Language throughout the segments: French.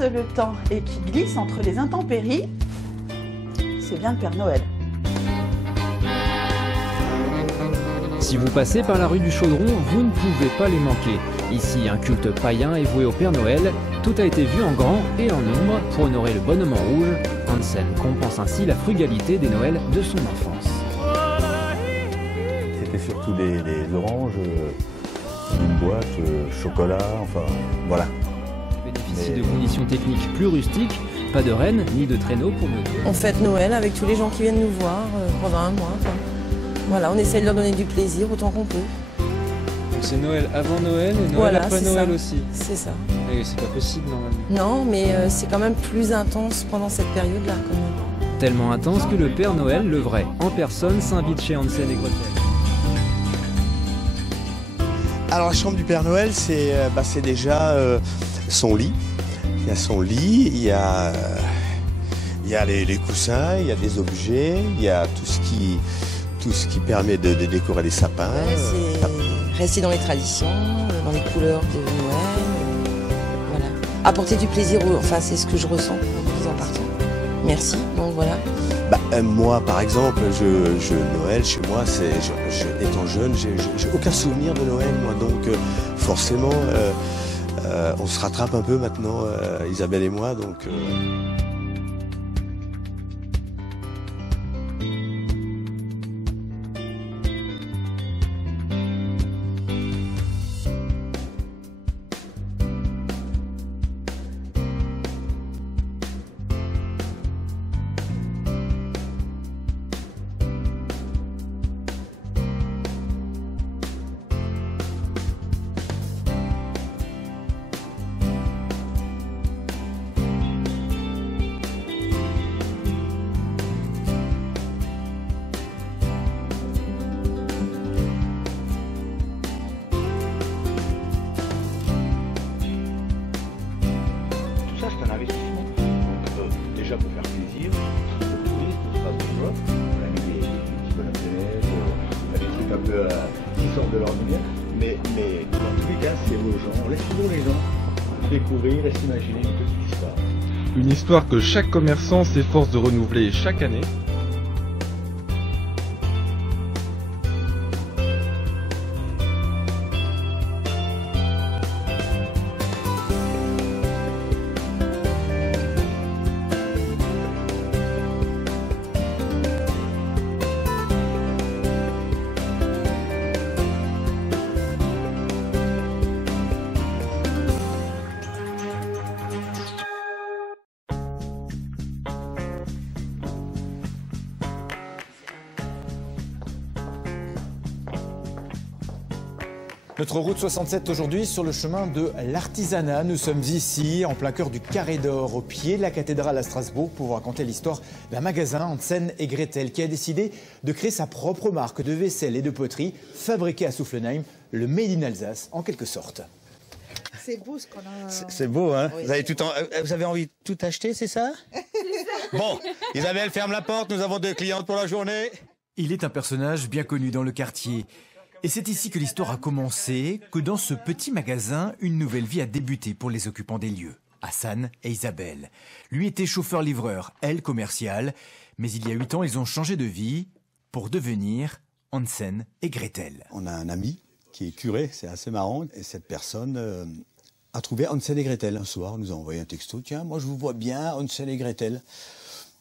traverse le temps et qui glisse entre les intempéries, c'est bien le Père Noël. Si vous passez par la rue du Chaudron, vous ne pouvez pas les manquer. Ici, un culte païen est voué au Père Noël. Tout a été vu en grand et en nombre pour honorer le bonhomme en rouge. Hansen compense ainsi la frugalité des Noëls de son enfance. C'était surtout des oranges, une boîte, chocolat, enfin voilà. Bénéficie de conditions techniques plus rustiques, pas de rennes ni de traîneaux pour nous. On fête Noël avec tous les gens qui viennent nous voir pendant un mois. Voilà, on essaie de leur donner du plaisir autant qu'on peut. Donc c'est Noël avant Noël et Noël voilà, après Noël ça. Aussi. C'est ça. Et c'est pas possible normalement. Non, mais c'est quand même plus intense pendant cette période-là quand même. Tellement intense que le Père Noël, le vrai, en personne, s'invite chez Hansen et Gretel. Alors la chambre du Père Noël, c'est déjà son lit. Il y a son lit, il y a les coussins, il y a des objets, il y a tout ce qui permet de décorer les sapins. Ouais, c'est rester dans les traditions, dans les couleurs de Noël. Voilà. Apporter du plaisir, enfin c'est ce que je ressens en partant. Merci, donc voilà. Moi par exemple, Noël chez moi, étant jeune, j'ai aucun souvenir de Noël moi, donc forcément on se rattrape un peu maintenant, Isabelle et moi, donc... Déjà pour faire plaisir, le tourisme, on se passe des joies, on a mis des petits bonhommes de neige, des trucs un peu qui sortent de l'ordinaire, mais dans tous les cas, c'est aux gens, on laisse toujours les gens découvrir et s'imaginer une petite histoire. Une histoire que chaque commerçant s'efforce de renouveler chaque année. Notre route 67 aujourd'hui sur le chemin de l'artisanat. Nous sommes ici en plein cœur du Carré d'Or, au pied de la cathédrale à Strasbourg, pour vous raconter l'histoire d'un magasin Hansen et Gretel qui a décidé de créer sa propre marque de vaisselle et de poterie fabriquée à Soufflenheim, le Made in Alsace en quelque sorte. C'est beau ce qu'on a. C'est beau, hein, oui, vous avez envie de tout acheter, c'est ça? Bon, Isabelle ferme la porte, nous avons 2 clientes pour la journée. Il est un personnage bien connu dans le quartier. Et c'est ici que l'histoire a commencé, que dans ce petit magasin, une nouvelle vie a débuté pour les occupants des lieux. Hassan et Isabelle. Lui était chauffeur-livreur, elle commerciale. Mais il y a 8 ans, ils ont changé de vie pour devenir Hansen et Gretel. On a un ami qui est curé, c'est assez marrant. Et cette personne a trouvé Hansen et Gretel un soir. Nous a envoyé un texto. Tiens, moi je vous vois bien, Hansen et Gretel.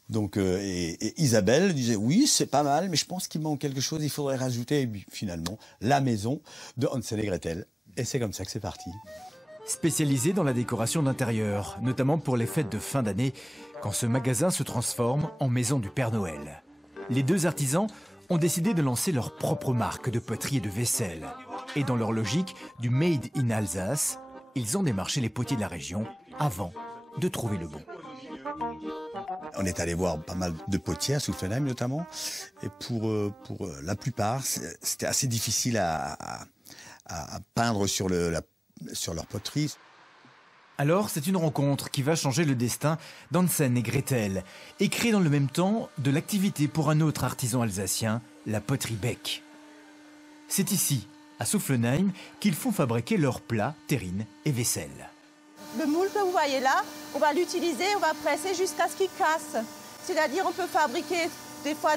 Donc, et Isabelle disait oui, c'est pas mal, mais je pense qu'il manque quelque chose, il faudrait rajouter. Et puis, finalement, la maison de Hansen et Gretel. Et c'est comme ça que c'est parti. Spécialisé dans la décoration d'intérieur, notamment pour les fêtes de fin d'année, quand ce magasin se transforme en maison du Père Noël. Les 2 artisans ont décidé de lancer leur propre marque de poterie et de vaisselle. Et dans leur logique du Made in Alsace, ils ont démarché les potiers de la région avant de trouver le bon. On est allé voir pas mal de potiers à Soufflenheim notamment, et pour la plupart, c'était assez difficile à peindre sur leur poterie. Alors, c'est une rencontre qui va changer le destin d'Hansen et Gretel, et créer dans le même temps de l'activité pour un autre artisan alsacien, la poterie Beck. C'est ici, à Soufflenheim, qu'ils font fabriquer leurs plats, terrines et vaisselle. Le moule que vous voyez là, on va l'utiliser, on va presser jusqu'à ce qu'il casse. C'est-à-dire on peut fabriquer des fois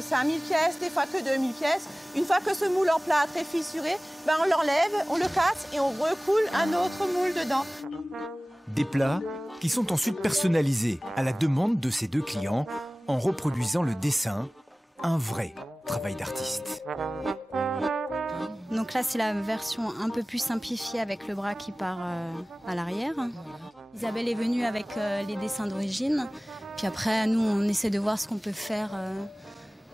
5000 pièces, des fois que 2000 pièces. Une fois que ce moule en plâtre est fissuré, ben on l'enlève, on le casse et on recoule un autre moule dedans. Des plats qui sont ensuite personnalisés à la demande de ces deux clients en reproduisant le dessin, un vrai travail d'artiste. Donc là, c'est la version un peu plus simplifiée avec le bras qui part à l'arrière. Isabelle est venue avec les dessins d'origine. Puis après, nous, on essaie de voir ce qu'on peut faire,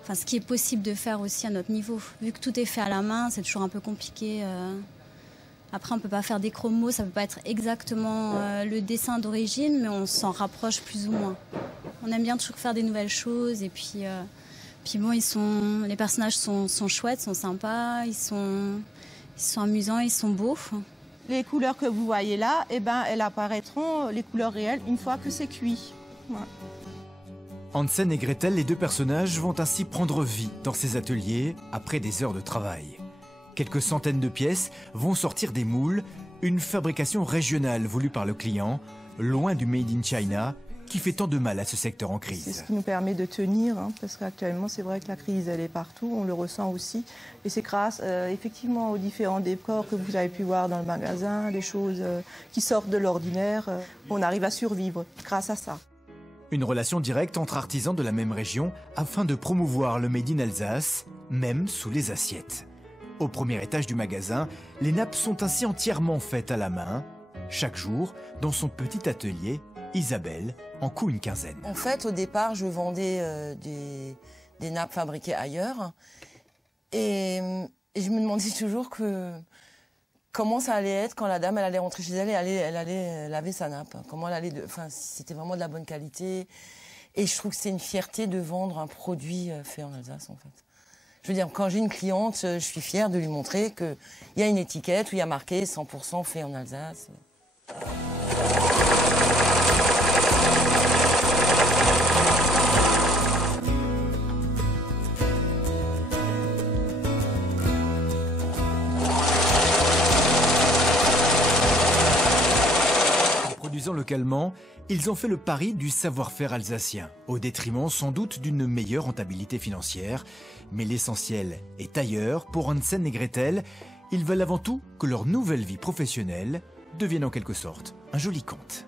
enfin ce qui est possible de faire aussi à notre niveau. Vu que tout est fait à la main, c'est toujours un peu compliqué. Après, on ne peut pas faire des chromos, ça ne peut pas être exactement le dessin d'origine, mais on s'en rapproche plus ou moins. On aime bien toujours faire des nouvelles choses et puis bon, les personnages sont chouettes, sont sympas, ils sont amusants, ils sont beaux. Les couleurs que vous voyez là, eh ben, elles apparaîtront, les couleurs réelles, une fois que c'est cuit. Voilà. Hansel et Gretel, les deux personnages, vont ainsi prendre vie dans ces ateliers après des heures de travail. Quelques centaines de pièces vont sortir des moules, une fabrication régionale voulue par le client, loin du Made in China, qui fait tant de mal à ce secteur en crise. C'est ce qui nous permet de tenir, parce qu'actuellement, c'est vrai que la crise, elle est partout, on le ressent aussi. Et c'est grâce, effectivement, aux différents décors que vous avez pu voir dans le magasin, des choses qui sortent de l'ordinaire, on arrive à survivre grâce à ça. Une relation directe entre artisans de la même région afin de promouvoir le Made in Alsace, même sous les assiettes. Au premier étage du magasin, les nappes sont ainsi entièrement faites à la main. Chaque jour, dans son petit atelier, Isabelle en coud une quinzaine. En fait, au départ, je vendais des nappes fabriquées ailleurs. Et je me demandais toujours comment ça allait être quand la dame elle allait rentrer chez elle et elle allait laver sa nappe. Comment elle allait, enfin, si c'était vraiment de la bonne qualité. Et je trouve que c'est une fierté de vendre un produit fait en Alsace, en fait. Je veux dire, quand j'ai une cliente, je suis fière de lui montrer qu'il y a une étiquette où il y a marqué 100% fait en Alsace. Produisant localement, ils ont fait le pari du savoir-faire alsacien, au détriment sans doute d'une meilleure rentabilité financière. Mais l'essentiel est ailleurs pour Hansel et Gretel. Ils veulent avant tout que leur nouvelle vie professionnelle devienne en quelque sorte un joli conte.